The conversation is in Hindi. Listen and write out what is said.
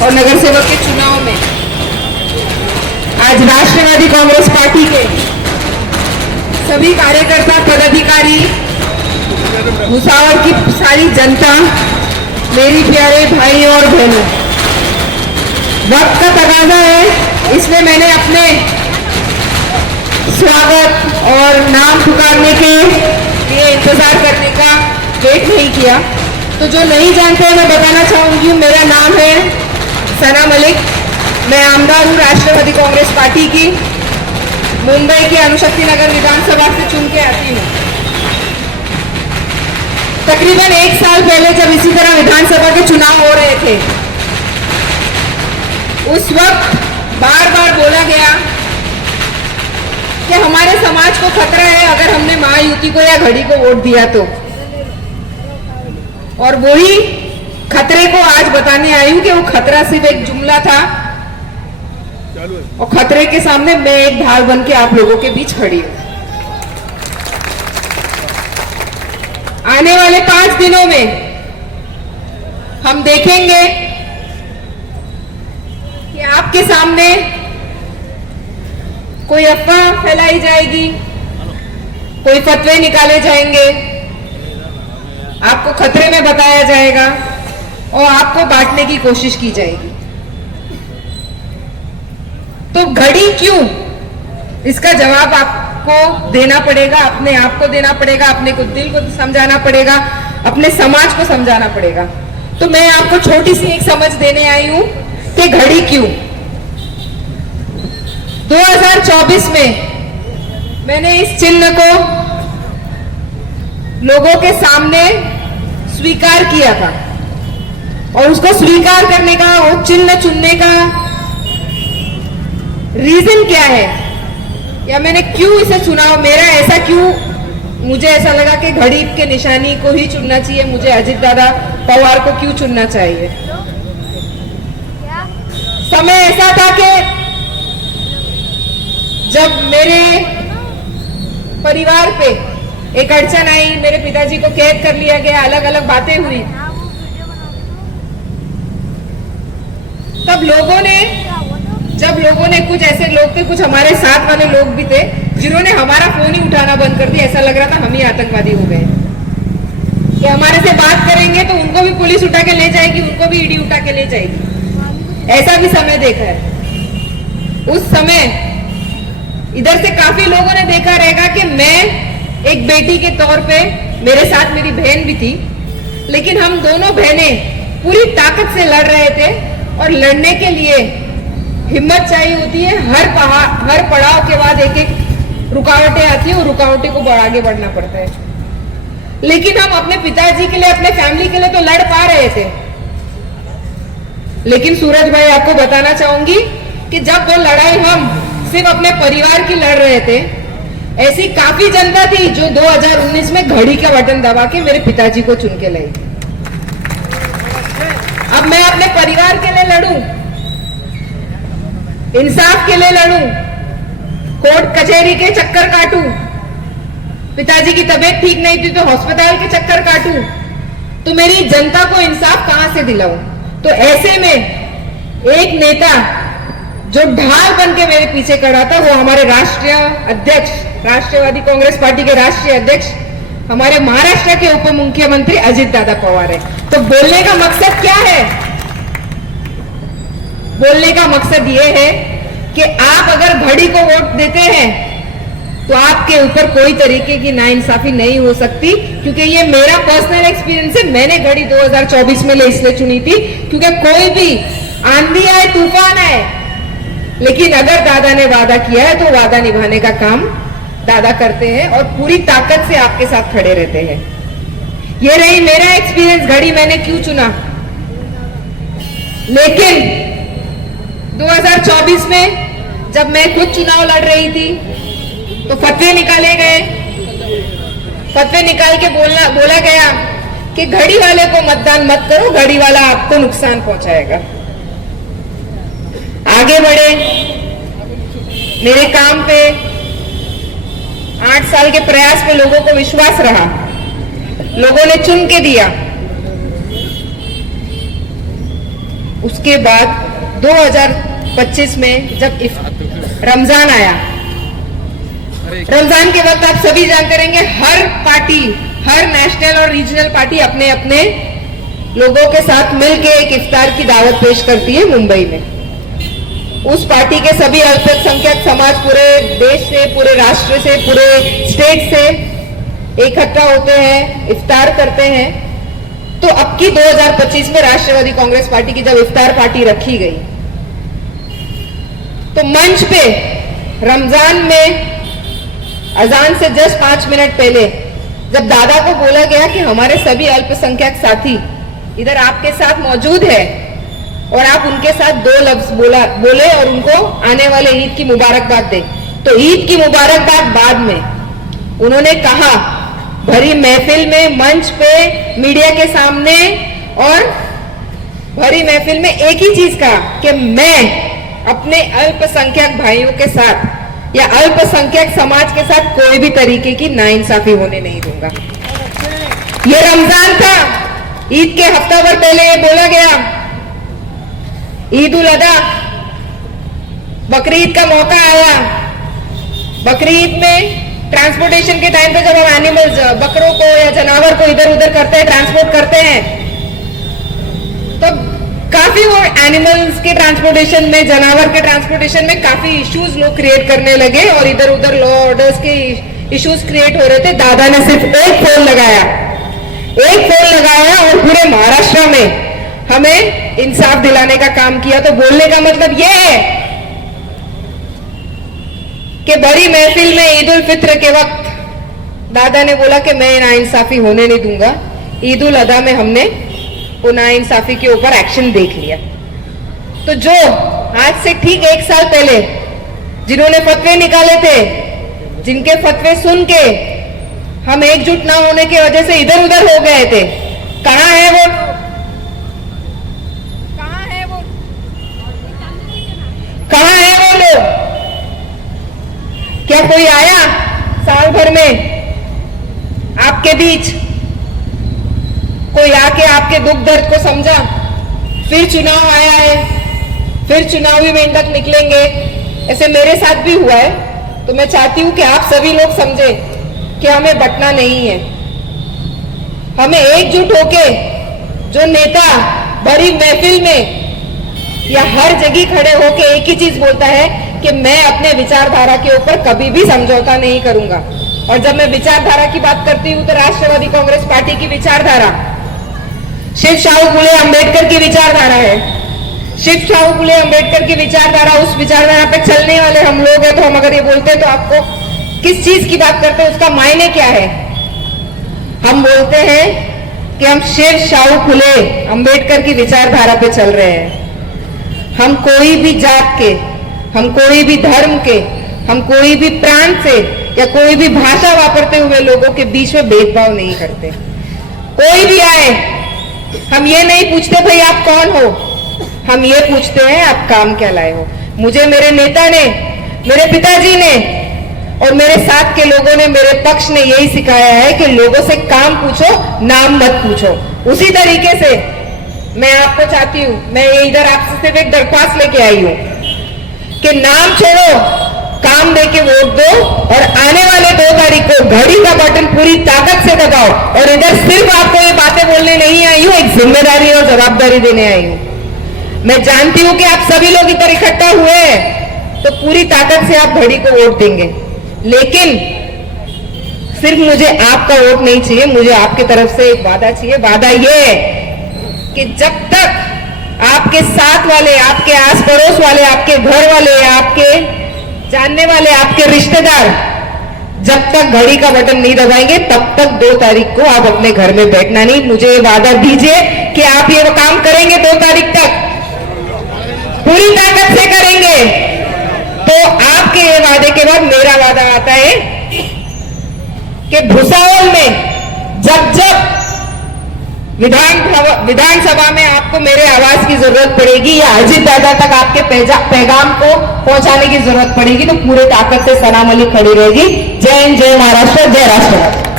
और नगर सेवक के चुनाव में आज राष्ट्रवादी कांग्रेस पार्टी के सभी कार्यकर्ता, पदाधिकारी, भुसावल की सारी जनता, मेरी प्यारे भाई और बहनों, वक्त का तकाजा है, इसलिए मैंने अपने स्वागत और नाम पुकारने के लिए इंतजार करने का वेट नहीं किया। तो जो नहीं जानते हैं मैं बताना चाहूंगी, मेरा नाम है सना मलिक, मैं आमदार हूँ राष्ट्रवादी कांग्रेस पार्टी की, मुंबई के अणुशक्ति नगर विधानसभा से चुन के आती हूँ। तकरीबन 1 साल पहले जब इसी तरह विधानसभा के चुनाव हो रहे थे, उस वक्त बार बार बोला गया कि हमारे समाज को खतरा है अगर हमने महायुति को या घड़ी को वोट दिया तो। और वही खतरे को आज बताने आई हूं कि वो खतरा सिर्फ एक जुमला था और खतरे के सामने मैं एक ढाल बन के आप लोगों के बीच खड़ी हूं। आने वाले 5 दिनों में हम देखेंगे कि आपके सामने कोई अफवाह फैलाई जाएगी, कोई फतवे निकाले जाएंगे, आपको खतरे में बताया जाएगा और आपको बांटने की कोशिश की जाएगी। तो घड़ी क्यों, इसका जवाब आपको देना पड़ेगा, अपने आप को देना पड़ेगा, अपने को दिल को समझाना पड़ेगा, अपने समाज को समझाना पड़ेगा। तो मैं आपको छोटी सी एक समझ देने आई हूं कि घड़ी क्यों। 2024 में मैंने इस चिन्ह को लोगों के सामने स्वीकार किया था और उसको स्वीकार करने का, वो चिन्ह चुनने का रीजन क्या है या मैंने क्यों इसे चुना, मेरा ऐसा क्यों, मुझे ऐसा लगा कि घड़ी के निशानी को ही चुनना चाहिए, मुझे अजित दादा पवार को क्यों चुनना चाहिए। समय ऐसा था कि जब मेरे परिवार पे एक अड़चन आई, मेरे पिताजी को कैद कर लिया गया, अलग अलग बातें हुई, तब जब लोगों ने कुछ ऐसे लोग थे, कुछ हमारे साथ वाले लोग भी थे जिन्होंने हमारा फोन ही उठाना बंद कर दिया। ऐसा लग रहा था हम ही आतंकवादी हो गए कि हमारे से बात करेंगे तो उनको भी पुलिस उठा के ले जाएगी, उनको भी ईडी उठा के ले जाएगी। ऐसा भी समय देखा है। उस समय इधर से काफी लोगों ने देखा रहेगा कि मैं एक बेटी के तौर पे, मेरे साथ मेरी बहन भी थी, लेकिन हम दोनों बहनें पूरी ताकत से लड़ रहे थे और लड़ने के लिए हिम्मत चाहिए होती है। हर पड़ाव के बाद एक एक रुकावटें आती है और रुकावटें को आगे बढ़ना पड़ता है। लेकिन हम अपने पिताजी के लिए, अपने फैमिली के लिए तो लड़ पा रहे थे। लेकिन सूरज भाई, आपको बताना चाहूंगी कि जब वो लड़ाई हम सिर्फ अपने परिवार की लड़ रहे थे, ऐसी काफी जनता थी जो 2019 में घड़ी का बटन दबा के मेरे पिताजी को चुन के लाई। अब मैं अपने परिवार के लिए लड़ूं, इंसाफ के लिए लड़ूं, कोर्ट कचहरी के चक्कर काटूं, पिताजी की तबीयत ठीक नहीं थी तो अस्पताल के चक्कर काटूं, तो मेरी जनता को इंसाफ कहां से दिलाऊं। तो ऐसे में एक नेता जो ढाल बन के मेरे पीछे खड़ा था, वो हमारे राष्ट्रीय अध्यक्ष, राष्ट्रवादी कांग्रेस पार्टी के राष्ट्रीय अध्यक्ष, हमारे महाराष्ट्र के उप मुख्यमंत्री अजित दादा पवार है। तो बोलने का मकसद क्या है? बोलने का मकसद ये है कि आप अगर घड़ी को वोट देते हैं तो आपके ऊपर कोई तरीके की नाइंसाफी नहीं हो सकती, क्योंकि ये मेरा पर्सनल एक्सपीरियंस है। मैंने घड़ी 2024 में इसलिए चुनी थी क्योंकि कोई भी आंधी आए, तूफान आए, लेकिन अगर दादा ने वादा किया है तो वादा निभाने का काम दादा करते हैं और पूरी ताकत से आपके साथ खड़े रहते हैं। ये रही मेरा एक्सपीरियंस, घड़ी मैंने क्यों चुना। लेकिन 2024 में जब मैं खुद चुनाव लड़ रही थी तो फतवे निकाले गए, फतवे निकाल के बोला गया कि घड़ी वाले को मतदान मत करो, घड़ी वाला आपको नुकसान पहुंचाएगा। आगे बढ़े, मेरे काम पे 8 साल के प्रयास पे लोगों को विश्वास रहा, लोगों ने चुन के दिया। उसके बाद 2025 में जब रमजान आया, रमजान के वक्त आप सभी जानते रहेंगे हर पार्टी, हर नेशनल और रीजनल पार्टी अपने अपने लोगों के साथ मिलकर एक इफ्तार की दावत पेश करती है मुंबई में। उस पार्टी के सभी अल्पसंख्यक समाज पूरे देश से, पूरे राष्ट्र से, पूरे स्टेट से इकट्ठा होते हैं, इफ्तार करते हैं। तो अब की 2025 में राष्ट्रवादी कांग्रेस पार्टी की जब इफ्तार पार्टी रखी गई तो मंच पे रमजान में अजान से जस्ट 5 मिनट पहले जब दादा को बोला गया कि हमारे सभी अल्पसंख्यक साथी इधर आपके साथ मौजूद है और आप उनके साथ 2 लफ्ज बोले और उनको आने वाले ईद की मुबारकबाद दे, तो ईद की मुबारकबाद बाद में उन्होंने कहा भरी महफिल में, मंच पे, मीडिया के सामने और भरी महफिल में एक ही चीज कहा कि मैं अपने अल्पसंख्यक भाइयों के साथ या अल्पसंख्यक समाज के साथ कोई भी तरीके की नाइंसाफी होने नहीं दूंगा। ये रमजान था, ईद के हफ्ता भर पहले ये बोला गया। ईद उल अदा, बकरीद का मौका आया। बकरीद में ट्रांसपोर्टेशन के टाइम पे जब हम एनिमल्स, बकरों को या जानवर को इधर उधर करते हैं, ट्रांसपोर्ट करते हैं, तो काफी वो एनिमल्स के ट्रांसपोर्टेशन में, जानवर के ट्रांसपोर्टेशन में काफी इश्यूज लोग क्रिएट करने लगे और इधर उधर लॉ ऑर्डर्स के इश्यूज क्रिएट हो रहे थे। दादा ने सिर्फ एक फोन लगाया और पूरे महाराष्ट्र में हमें इंसाफ दिलाने का काम किया। तो बोलने का मतलब यह है कि बड़ी महफिल में ईद उल फित्र के वक्त दादा ने बोला कि मैं नाइंसाफी होने नहीं दूंगा। ईद उल अदा में हमने वो नाइंसाफी के ऊपर एक्शन देख लिया। तो जो आज से ठीक 1 साल पहले जिन्होंने फतवे निकाले थे, जिनके फतवे सुन के हम एकजुट ना होने की वजह से इधर उधर हो गए थे, कहां है वो? कहां है वो लोग? क्या कोई आया साल भर में आपके बीच? कोई आके आपके दुख दर्द को समझा? फिर चुनाव आया है, फिर चुनावी मेंढक निकलेंगे। ऐसे मेरे साथ भी हुआ है। तो मैं चाहती हूं कि आप सभी लोग समझें कि हमें बंटना नहीं है। हमें एकजुट होके जो नेता बड़ी महफिल में या हर जगह खड़े होके एक ही चीज बोलता है कि मैं अपने विचारधारा के ऊपर कभी भी समझौता नहीं करूंगा। और जब मैं विचारधारा की बात करती हूं तो राष्ट्रवादी कांग्रेस पार्टी की विचारधारा शिव शाहू फुले अंबेडकर की विचारधारा है। शिव शाहू फुले अंबेडकर की विचारधारा, उस विचारधारा पे चलने वाले हम लोग हैं। तो हम अगर ये बोलते हैं तो आपको किस चीज की बात करते हैं, उसका मायने क्या है? हम बोलते हैं कि हम शिव शाहू फुले अंबेडकर की विचारधारा पे चल रहे हैं। हम कोई भी जात के, हम कोई भी धर्म के, हम कोई भी प्रांत से या कोई भी भाषा वापरते हुए लोगों के बीच में भेदभाव नहीं करते। कोई भी आए, हम ये नहीं पूछते भाई आप कौन हो, हम ये पूछते हैं आप काम क्या लाए हो। मुझे मेरे नेता ने, मेरे पिताजी ने और मेरे साथ के लोगों ने, मेरे पक्ष ने यही सिखाया है कि लोगों से काम पूछो, नाम मत पूछो। उसी तरीके से मैं आपको चाहती हूं, मैं इधर आपसे सिर्फ एक दरख्वास्त लेके आई हूं कि नाम छोड़ो, काम देके वोट दो और आने वाले 2 तारीख को घड़ी का बटन पूरी ताकत से दबाओ। और इधर सिर्फ आपको ये बातें बोलने नहीं आई हूं, एक जिम्मेदारी और जवाबदारी देने आई हूं। मैं जानती हूं कि आप सभी लोग इधर इकट्ठा हुए हैं तो पूरी ताकत से आप घड़ी को वोट देंगे, लेकिन सिर्फ मुझे आपका वोट नहीं चाहिए, मुझे आपकी तरफ से एक वादा चाहिए। वादा ये है कि जब तक आपके साथ वाले, आपके आस पड़ोस वाले, आपके घर वाले, आपके जानने वाले, आपके रिश्तेदार जब तक घड़ी का बटन नहीं दबाएंगे तब तक 2 तारीख को आप अपने घर में बैठना नहीं। मुझे ये वादा दीजिए कि आप ये काम करेंगे 2 तारीख तक, पूरी ताकत से करेंगे। तो आपके ये वादे के बाद मेरा वादा आता है कि भुसावल में जब जब विधानसभा में आपको मेरे आवाज की जरूरत पड़ेगी या अजीत दादा तक आपके पैगाम को पहुंचाने की जरूरत पड़ेगी तो पूरे ताकत से सना मलिक खड़ी रहेगी। जय हिंद, जय महाराष्ट्र, जय राष्ट्र।